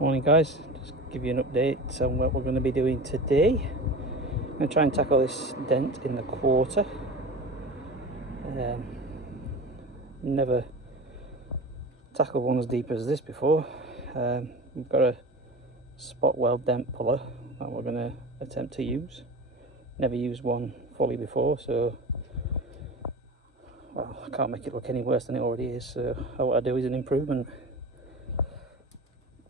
Morning guys, just give you an update on what we're going to be doing today. I'm going to try and tackle this dent in the quarter. Never tackled one as deep as this before. We've got a spot weld dent puller that we're going to attempt to use. Never used one fully before, so well, I can't make it look any worse than it already is, so what I do is an improvement.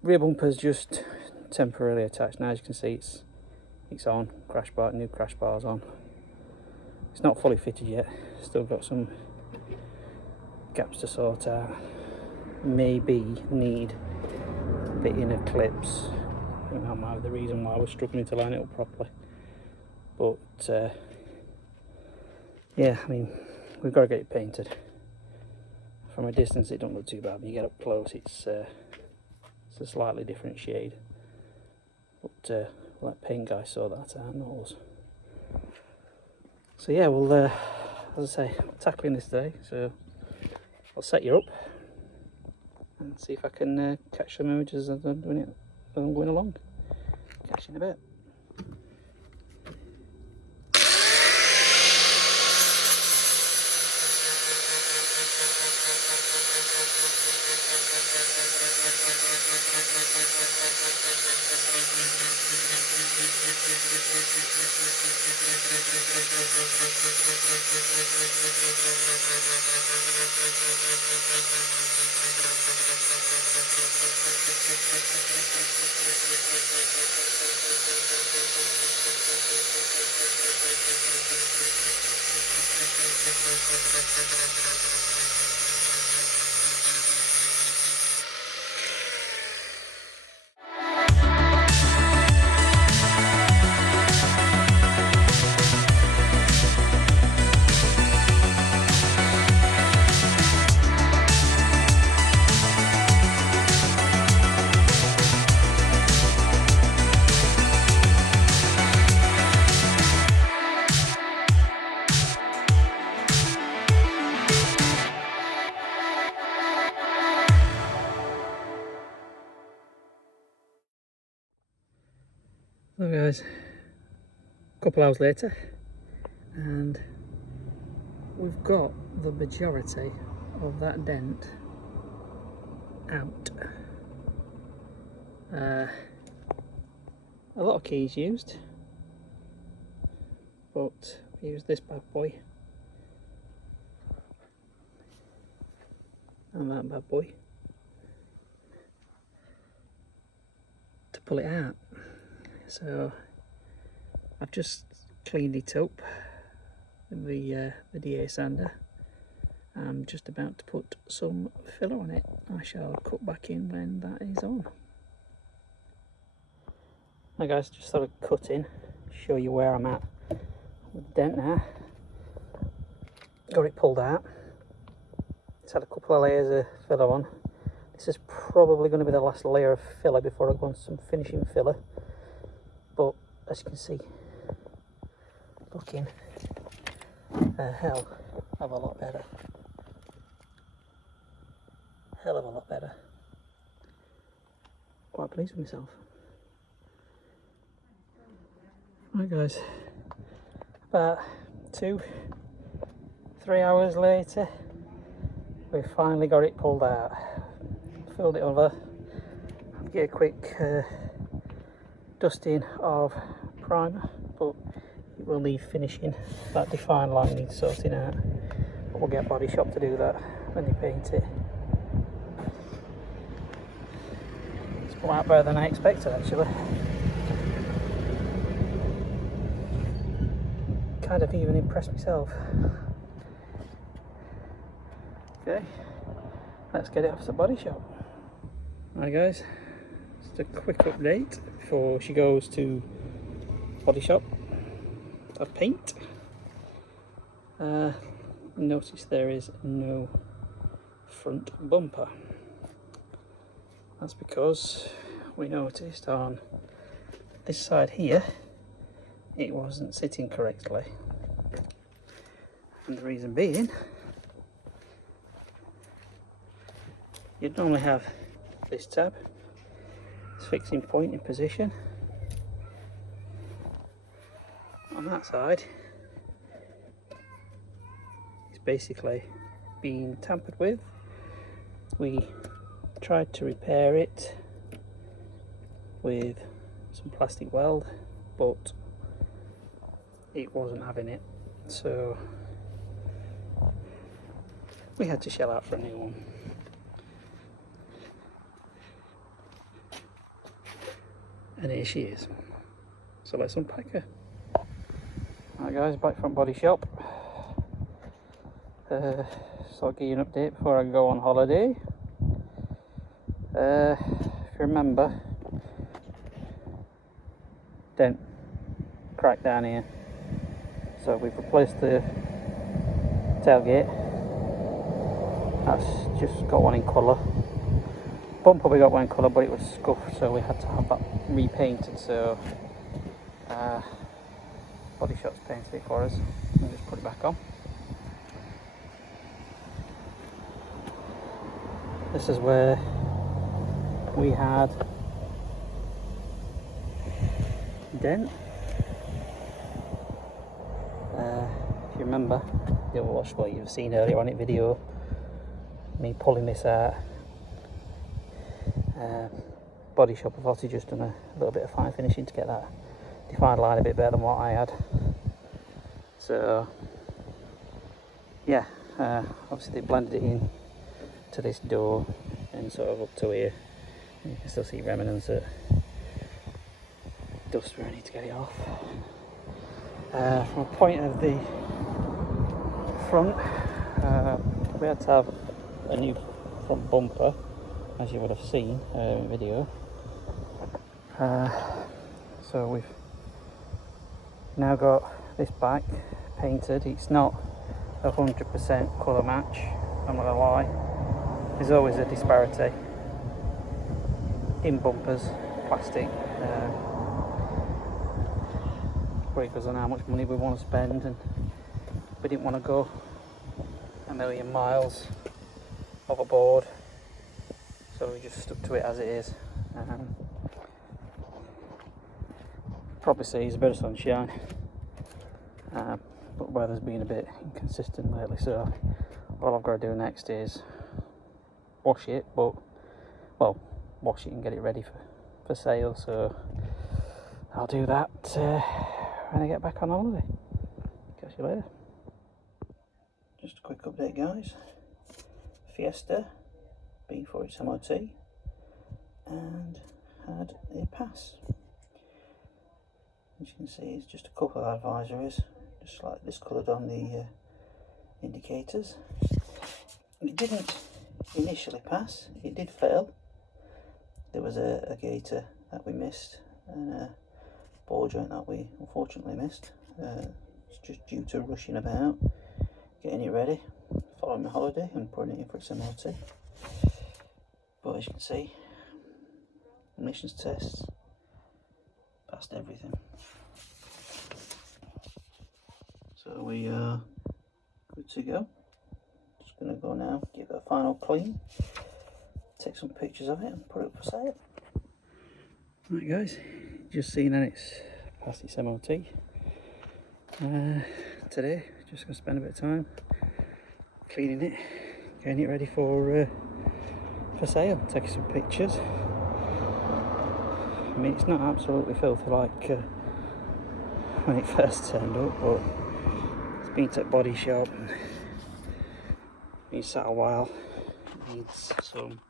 Rear bumper's just temporarily attached. Now as you can see it's on, crash bar, new crash bar's on. It's not fully fitted yet, still got some gaps to sort out. Maybe need a bit in a clips. I think that might be the reason why I was struggling to line it up properly. But yeah, I mean, we've got to get it painted. From a distance it don't look too bad, when you get up close it's a slightly different shade. But we'll let paint guy sort that out, not us. So yeah, we'll as I say, tackling this today, so I'll set you up and see if I can catch some images as I'm doing it, as I'm going along. Catch you in a bit. So guys, a couple hours later, and we've got the majority of that dent out. A lot of keys used, but we used this bad boy and that bad boy to pull it out. So I've just cleaned it up with the DA sander. I'm just about to put some filler on it. I shall cut back in when that is on. Hi guys, just sort of cut in, show you where I'm at with the dent now. Got it pulled out. It's had a couple of layers of filler on. This is probably going to be the last layer of filler before I go on some finishing filler. But as you can see, looking a hell of a lot better. Hell of a lot better. Quite pleased with myself. Right guys, about 2-3 hours later, we finally got it pulled out. Filled it over. Get a quick dusting of primer, but it will need finishing. That defined line needs sorting out, but we'll get Body Shop to do that when they paint it. It's come out better than I expected actually. Kind of even impressed myself. Okay, let's get it off to Body Shop. Hi guys, just a quick update before she goes to Body Shop to paint. Notice there is no front bumper. That's because we noticed on this side here it wasn't sitting correctly, and the reason being, you'd normally have this tab this fixing point in position. On that side, it's basically been tampered with. We tried to repair it with some plastic weld, but it wasn't having it, so we had to shell out for a new one. And here she is. So let's unpack her. Alright guys, back from body shop. So I'll give you an update before I go on holiday. If you remember, dent crack down here. So we've replaced the tailgate. That's just got one in colour. Bumper we got one in colour, but it was scuffed, so we had to have that repainted. So body shop's painted it for us. We'll just put it back on. This is where we had dent. If you remember, you'll watch what you've seen earlier on in video, me pulling this out. Body shop have also just done a little bit of fine finishing to get that defined line a bit better than what I had. So yeah, obviously they blended it in to this door and sort of up to here. You can still see remnants of dust where I need to get it off. From a point of the front, we had to have a new front bumper, as you would have seen in the video. So we've now got this back painted. It's not 100% colour match, I'm not gonna lie. There's always a disparity in bumpers, plastic. Because on how much money we want to spend, and we didn't want to go a million miles overboard, so we just stuck to it as it is. Probably see it's a bit of sunshine, but weather's been a bit inconsistent lately, so all I've got to do next is wash it, wash it and get it ready for sale. So I'll do that when I get back on holiday. Catch you later. Just a quick update guys. Fiesta, been for its MOT and had a pass. As you can see, it's just a couple of advisories, just like discoloured on the indicators. It didn't initially pass, it did fail. There was a gaiter that we missed and a ball joint that we unfortunately missed. It's just due to rushing about, getting it ready, following the holiday and putting it in for its MOT. But as you can see, emissions tests, passed everything. So we are good to go. Just going to go now, give it a final clean, take some pictures of it and put it up for sale. Right guys, just seen that it's past its MOT. Today, just going to spend a bit of time cleaning it, getting it ready for sale, taking some pictures. I mean, it's not absolutely filthy like when it first turned up, but it's been to a body shop and been sat a while. It needs some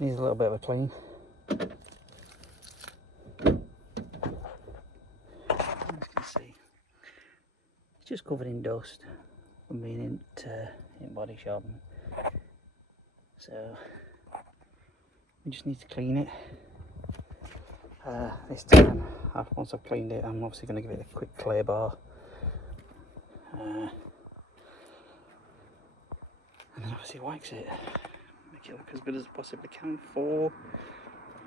needs a little bit of a clean. As you can see, it's just covered in dust from being in body shop. So we just need to clean it. This time, once I've cleaned it, I'm obviously going to give it a quick clay bar. And then obviously wax it. Make it look as good as I possibly can for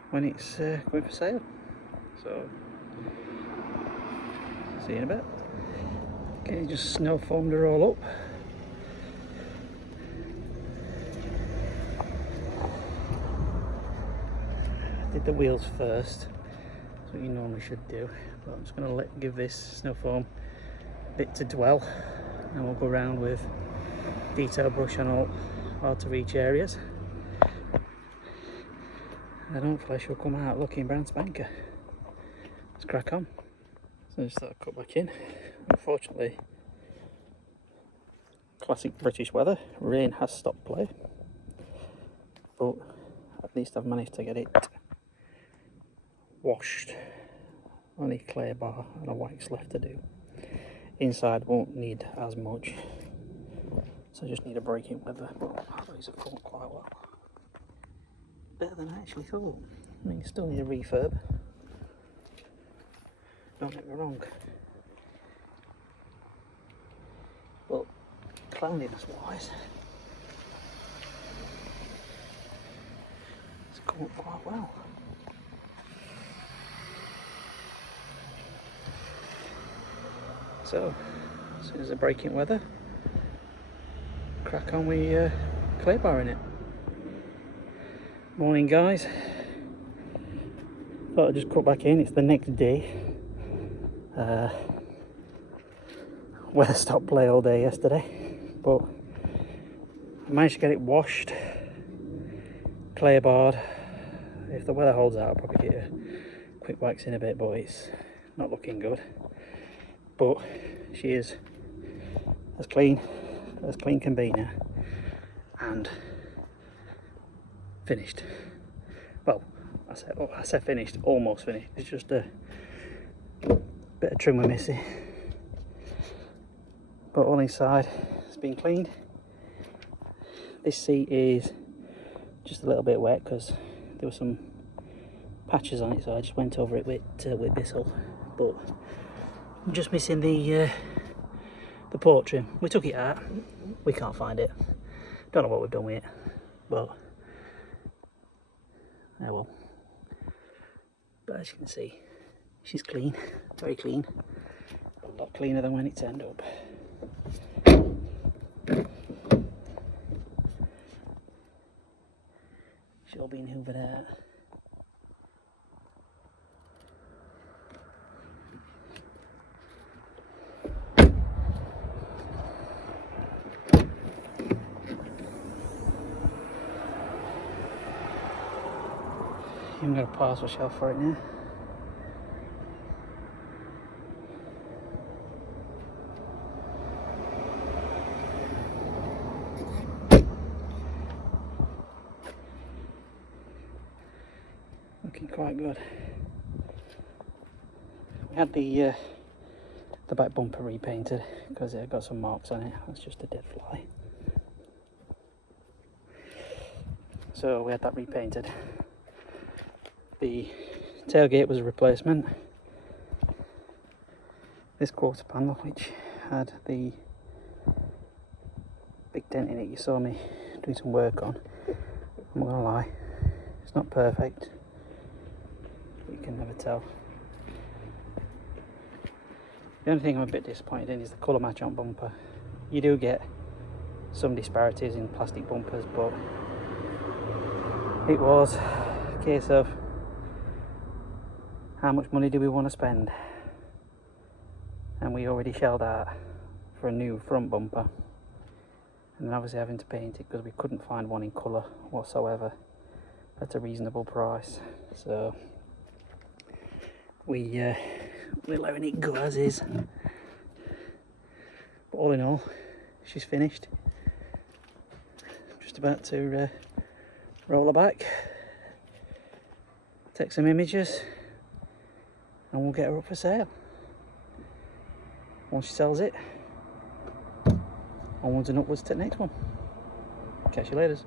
when it's going for sale. So, see you in a bit. Okay, just snow foamed her all up. the wheels first. That's what you normally should do. But I'm just going to give this snow foam a bit to dwell, and we'll go around with detail brush on all hard to reach areas. And hopefully she'll come out looking brown spanker. Let's crack on. So just thought I'd cut back in. Unfortunately, classic British weather, rain has stopped play, but at least I've managed to get it washed. Only clay bar and a wax left to do. Inside won't need as much, so I just need a break in weather, but these have come quite well. Better than I actually thought. I mean, you still need a refurb, don't get me wrong, but cleanliness wise, it's come up quite well. So, as soon as the break in weather, crack on with clay barring it. Morning guys, thought I'd just cut back in. It's the next day. Weather stopped play all day yesterday, but I managed to get it washed, clay barred. If the weather holds out, I'll probably get a quick wax in a bit, but it's not looking good. But she is as clean can be now, and finished. Well, I said finished, almost finished. It's just a bit of trim we're missing, but all inside it's been cleaned. This seat is just a little bit wet because there were some patches on it, so I just went over it with Bissell. But I'm just missing the port trim. We took it out, we can't find it. Don't know what we've done with it, but oh well. But as you can see, she's clean, very clean, a lot cleaner than when it turned up. She's all been hoovered out. Even got a parcel shelf for it now. Looking quite good. We had the back bumper repainted because it got some marks on it. That's just a dead fly. So we had that repainted. The tailgate was a replacement. This quarter panel, which had the big dent in it, you saw me doing some work on. I'm not gonna lie, it's not perfect. You can never tell. The only thing I'm a bit disappointed in is the colour match on bumper. You do get some disparities in plastic bumpers, but it was a case of how much money do we want to spend, and we already shelled out for a new front bumper, and then obviously having to paint it because we couldn't find one in colour whatsoever at a reasonable price. So we're letting it go as is. But all in all, she's finished. Just about to roll her back, take some images, and we'll get her up for sale. Once she sells it, onwards and upwards to the next one. Catch you later.